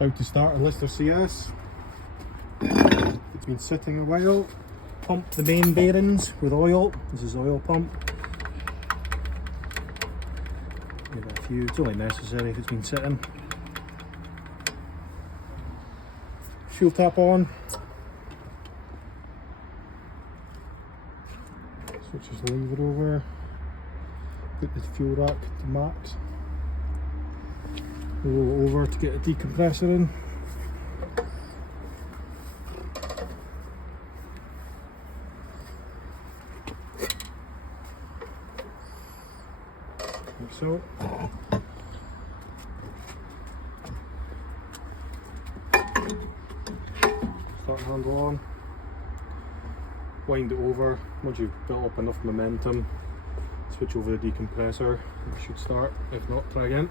How to start a Lister CS. It's been sitting a while. Pump the main bearings with oil. This is oil pump. Give it a few, it's only necessary if it's been sitting. Fuel tap on. Switches the lever over. Put the fuel rack to max. Roll it over to get a decompressor in. Like so. Start handle on. Wind it over. Once you've built up enough momentum, switch over the decompressor. It should start. If not, try again.